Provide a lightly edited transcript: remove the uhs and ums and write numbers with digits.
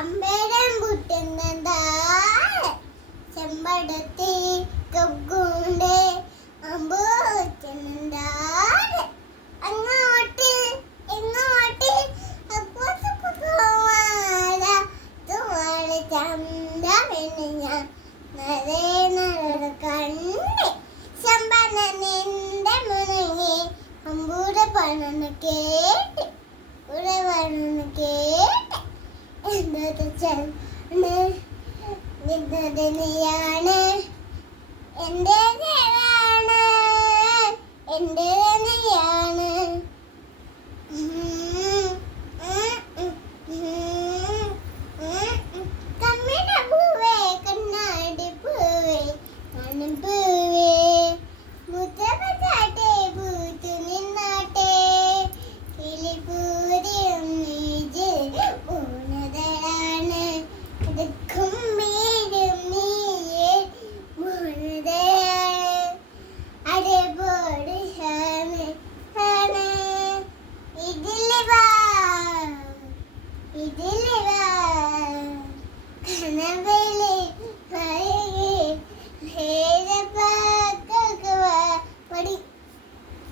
അമ്പേരം കുട്ടുന്നതാ ചെമ്പടത്തി കൊക്കുണ്ട് അമ്പൂറ്റുന്നതാ അങ്ങോട്ട് ഇങ്ങോട്ട് അപ്പുറത്ത് പോവാല തുവാള ചന്ത ഞാൻ നരേ നര കണ്ട് ചെമ്പന നിന്റെ മുനങ്ങി അമ്പൂടെ പണന്ന് കേട്ട് ഇവിടെ പണന്ന് കേട്ട് എന്നത് ചെന്ന് നിന്നത് നീയാണ് എൻ്റെ എൻ്റെ